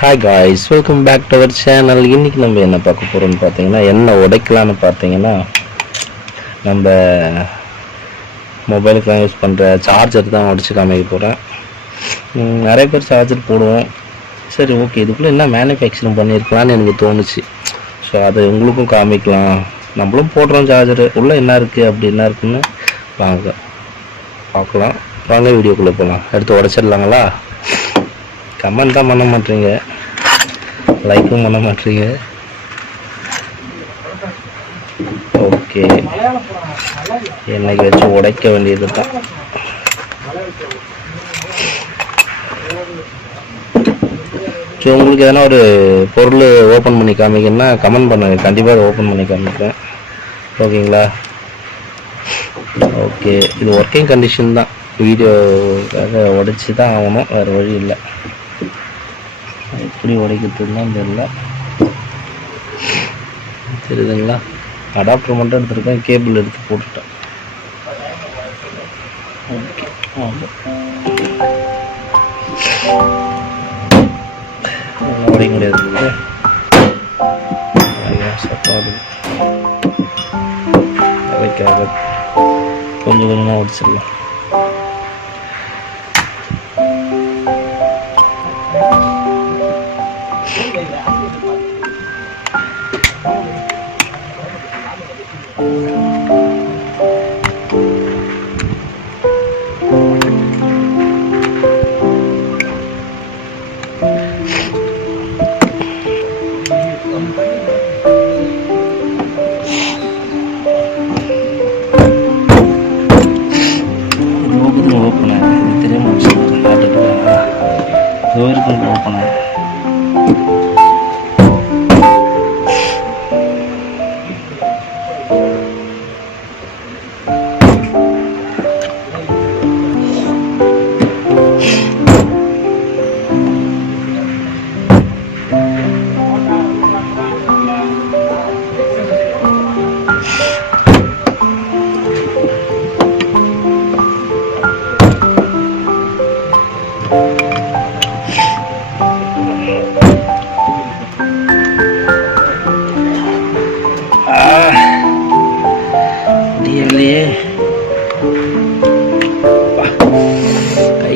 Hi guys, welcome back to our channel. இன்றைக்கி நம்ம என்ன பார்க்க போகிறோம்னு பார்த்தீங்கன்னா, என்ன உடைக்கலான்னு பார்த்தீங்கன்னா, நம்ம மொபைலுக்குலாம் யூஸ் பண்ணுற சார்ஜர் தான் உடச்சி காமிக்க போகிறேன். நிறைய பேர் சார்ஜர் போடுவோம். சரி, ஓகே, இதுக்குள்ளே என்ன மேனுஃபேக்சரிங் பண்ணியிருக்கலான்னு எனக்கு தோணுச்சு. ஸோ அதை உங்களுக்கும் காமிக்கலாம். நம்மளும் போடுறோம் சார்ஜரு, உள்ளே என்ன இருக்குது அப்படி என்ன இருக்குன்னு பார்க்கலாம். வாங்க வீடியோக்குள்ளே போகலாம். எடுத்து உடச்சிடலாங்களா? கமெண்ட் தான் பண்ண மாட்டீங்க, லைக்கும் பண்ண மாட்டீங்க. ஓகே, என்னைக்கு வச்சு உடைக்க வேண்டியது தான். ஸோ உங்களுக்கு எதனா ஒரு பொருள் ஓப்பன் பண்ணி காமிக்கணும்னா கமெண்ட் பண்ணுங்க, கண்டிப்பாக அதை ஓப்பன் பண்ணி காமிப்பேன். ஓகேங்களா? ஓகே, இது ஒர்க்கிங் கண்டிஷன் தான். வீடியோக்காக உடைச்சி தான் ஆகணும், வேறு வழி இல்லை. எப்படி உடைக்கிறதுன்னு தெரியல, தெரியுதுங்களா? அடாப்டர் மட்டும் எடுத்துருக்கேன், கேபிள் எடுத்து போட்டுட்டேன். ஓகே, உடைக்க முடியாது, சப்பாடு அவைக்காக கொஞ்சம் கொஞ்சமாக உடைச்சிடலாம்.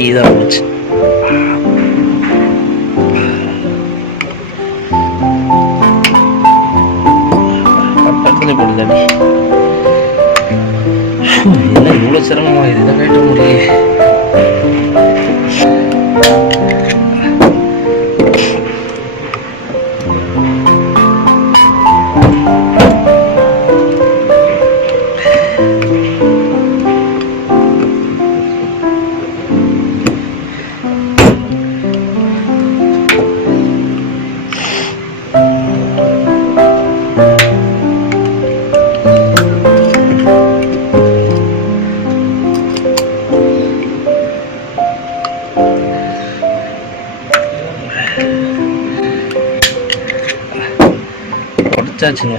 கைதான் போச்சு. பக்கத்துல போடுதாடி, என்ன இவ்வளவு சிரமமா இது? இதை கட்ட முடியல. உடச்சாச்சுங்க.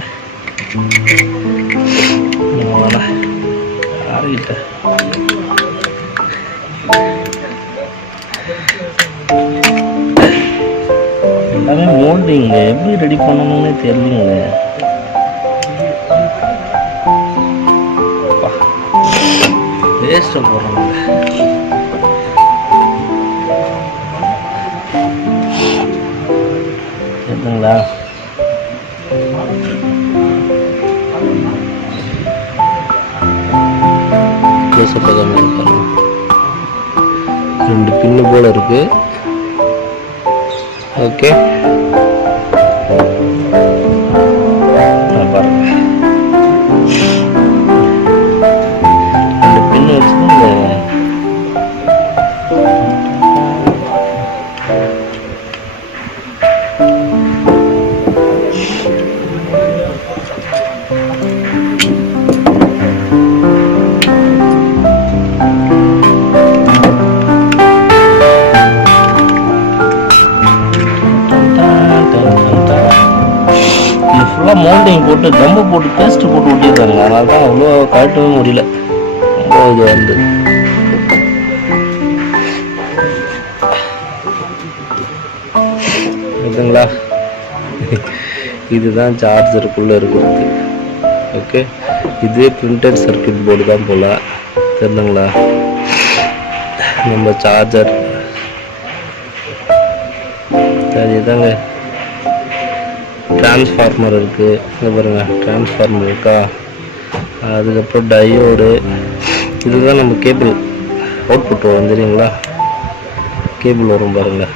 யாருக்கிட்ட எல்லாமே மோல்டிங்க, எப்படி ரெடி பண்ணணும்னே தெரியலங்க. வேஸ்ட் போடுறாங்க. சரிங்களா? ரெண்டு பின்னு போல இருக்கு. ஓகே, பாருங்க, ரெண்டு பின்னு வச்சு ஃபுல்லாக மோல்டிங் போட்டு கம்பு போட்டு பேஸ்ட்டு போட்டு ஒட்டிடுறாங்க. அதனால தான் அவ்வளோ கழட்டவே முடியல. ரொம்ப இது வந்து இதுதான் சார்ஜருக்குள்ளே இருக்கிறது. ஓகே, இதே பிரிண்டட் சர்க்யூட் போர்டு தான் போல், தெரியுங்களா? நம்ம சார்ஜர் சரி தாங்க. டிரான்ஸ்ஃபார்மர் இருக்குது, இங்கே பாருங்கள் டிரான்ஸ்ஃபார்மர் இருக்கா, அதுக்கப்புறம் டயோடு, இதுதான் நம்ம கேபிள் அவுட்புட் வரும் தெரியுங்களா, கேபிள் வரும் பாருங்கள்.